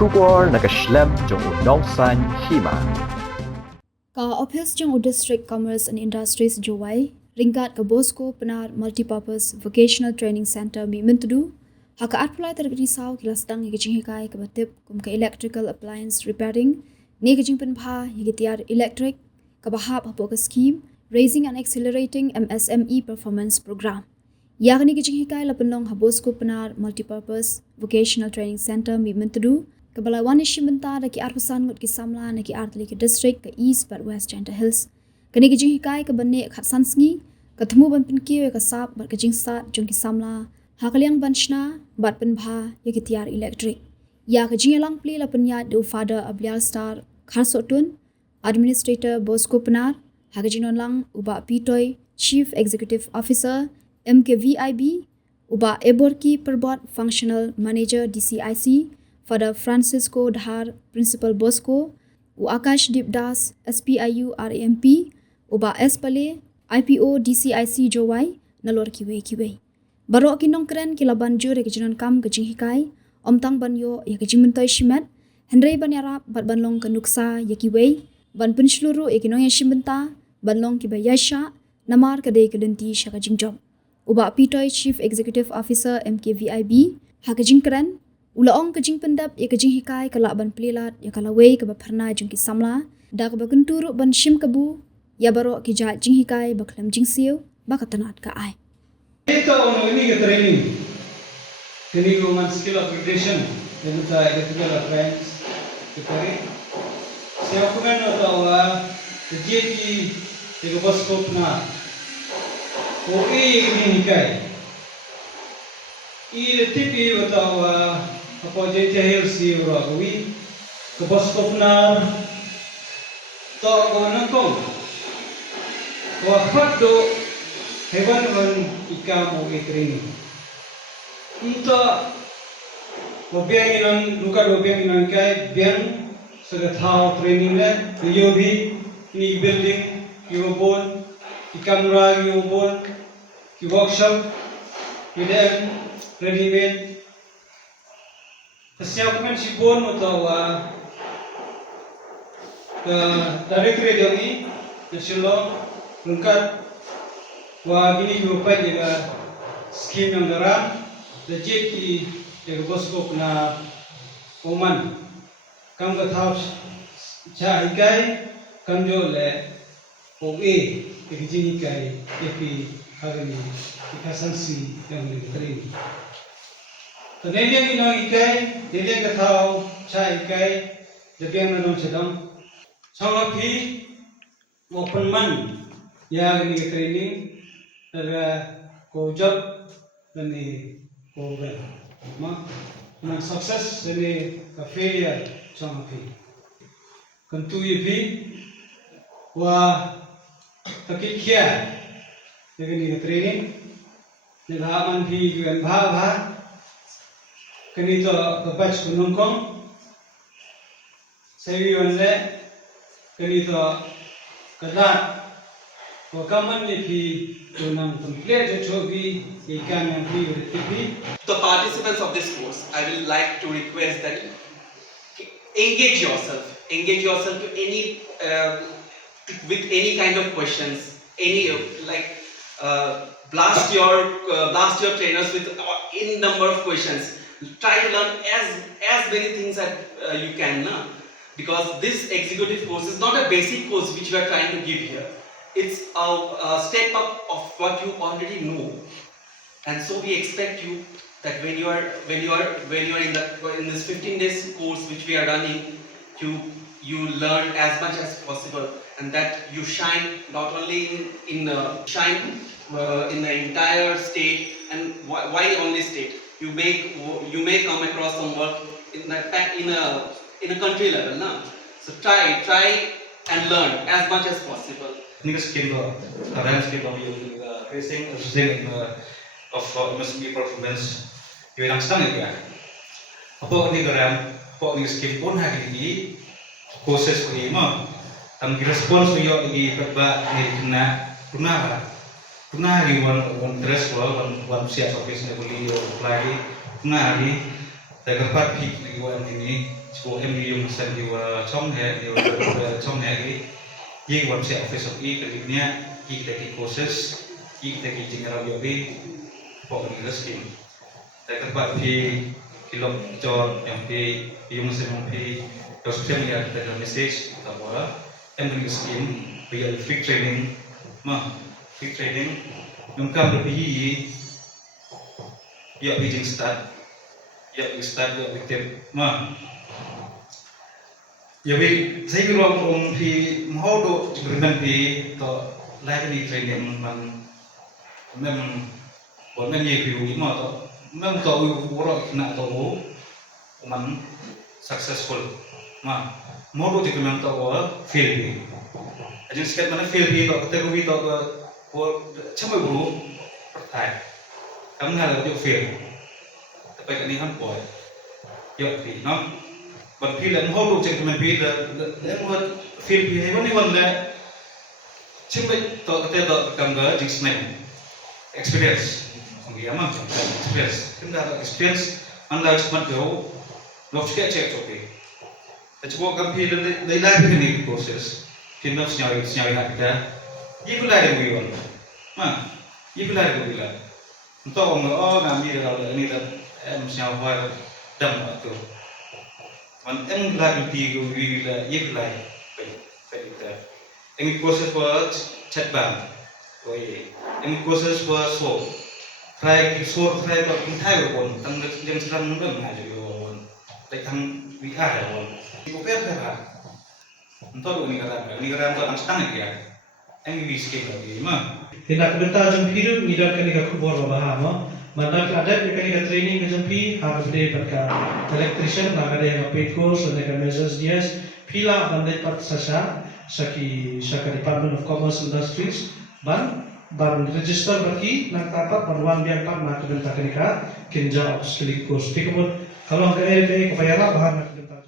Shubor nakaslem jong unong san Hima. Ka office jong District Commerce and Industries Jowai, ringkat ke Bosco Penar Multipurpose Vocational Training Center mi mentudu, haka apply tergerisau kilas tang ke Jinghikai ke batip kum ke electrical appliance repairing, ni ke jingpen pha ke Tiar Ilektrik, ke bahap hapo ke scheme Raising and Accelerating MSME Performance Program. Yakni ke Jinghikai la penlong ha Bosco Penar Multipurpose Vocational Training Center mi mentudu, Kebalawan ishi benta daki arpasan ngut ki Samla naki artli ke district ke east but west Gentle Hills. Kani ke Jinghikai ke bane khat sansngi, ketemu ban pinkiwe ke sap bat ke jingsat jong ki Samla, hakaliang ban Shna bat penbha ya ke Tiar Ilektrik. Ya ke jingelang pli la penyat du father ablial star Kharsotun, Administrator Bosco Penar, haka jinon lang uba Pitoy, Chief Executive Officer MKVIB, uba Eborki Perbot Functional Manager DCIC, Father Francisco Dhar, Principal Bosco, U Akash Dipdas, SPIU RAMP, Uba Espale, IPO DCIC Jowai, Nalor Kiwe. Barok kinong keren kila banjur ya kejinan kam ke Jinghikai, omtang banyo ya kejimentoy shimet, Henry banyarap bat banlong ke nuksa ya kiwe, ban pensluru ya kinong ya shimbenta, banlong kiba yasha, namar kedai kedenti syaka jingjob. Uba Pitoy Chief Executive Officer MKVIB, haka jingkeren, Ulaong ke jing pendap ya ke Jinghikai ke lak ban pelilat ya kalawai ke baparna jong ki Samla da ke bagenturuk ban shim kebu ya barok ki jahat Jinghikai baklam jingsiu bakatanat ka ai. Ito ono ini ke training. Kini ko man skill upgradation dengan ta electrical appliance ke kare. Saya ko kan tawa je ki ke Bosco na. Ko Jinghikai. Ilektrik tawa apa Gentle Hills si Uragui ke Bosco Penar to nangkong ko hado hewan man ikamu training into obiang luka obiang kai biang sudah tahu training le yo bi ni building yo bon ikamra yo bon ki workshop ki dem ready made Siapa kan si bon atau director jami nasional lengkap wah ini berupa juga skim yang dalam lejek ki jaga Bosco na oman kam tahu Jinghikai kam jo le oe ke Jinghikai epi kagani ikasansi yang diterima. Teneliang ino ikai, teneliang katau cai ikai, japiang nanong sedang. Sama pi, open man, ya ini training, ada kojab, dan ini kobel. Mak sukses, dan ini failure sama pi. Kentu ibi, wah takik kia, jadi ini training, nilhaman pi jual bah. Kanito kapach kunungkong sabi wande kanito kadat wakaman ni pi tunang complete chobi ikan yang pi tipi. The participants of this course, I will like to request that engage yourself to any with any kind of questions, any blast your trainers with in number of questions. Try to learn as many things that you can learn, because this executive course is not a basic course which we are trying to give here. It's a step up of what you already know, and so we expect you that when you are in this 15 days course which we are running, you learn as much as possible, and that you shine not only in the entire state, and why only state. You may come across some work in a country level now. So try and learn as much as possible. Ini skill kalian skill yang facing of MSME performance di bidang sedang ya. Apa ini kalian? Apa ini skill pun hari ini proses Hima. Tam respons yo ini berba ini kena hari one dress one siap office ne beli lagi kena hari แต่ก็พัดพีกในวันนี้ช่วงMUมันสั่นอยู่ว่าช่องแหกอยู่ช่องแหกนี้ยิ่งวันเสีย office of e กันเนี้ยยิ่งแต่กี่ courses ยิ่งแต่กี่จริงเราอยู่ที่พวกนี้ก็สกิมแต่ก็พัดพีกิโลจอyang pi dosen yang ada message bahwa MU skim via free training free training nungkam lebih ya bijing start ya bikin ya bi saya kira pi mau do jibran pi to lagi training mem buat mem ye view ma to mem to uro kena to man successful mau do jibran to fail pi aja sekat mana fail pi to kita pi to cuma guru pertai kamu nggak ada fail tapi kan ini kan boy ya pi bật phi là hô độ chạy mình phi là một phim phi hay vấn đề là chứng minh tọt cái tọt cầm cái chính này experience không hiểu mà experience chúng ta là experience anh là chúng mình hiểu nó sẽ chạy cho cái chúng cầm phi lấy lại cái này process khi nó nhảy lại cái gì cũng lại được người mà gì cũng lại được người là tôi ông nói làm gì là em nhảy vào đâm ở từ man em lagi tiga wila yek lai kita em proses for chat bang em proses for so try to thai bon tang jeng serang ngam aja yo lai tang wi ada bon ko per entah ni kara to angstang ya em wi skill lagi tindak benta jom hidup ngidat kan ka kubor bahama mandak ada mekanika training ke jampi harus deh pada electrician nak ada yang paid course dan yang measures dia pila bandai part sasa saki department of commerce industries ban register bagi nak dapat berwan biar pak nak benta kenika kinja obstacle course. Kalau ke kebayar bahan nak benta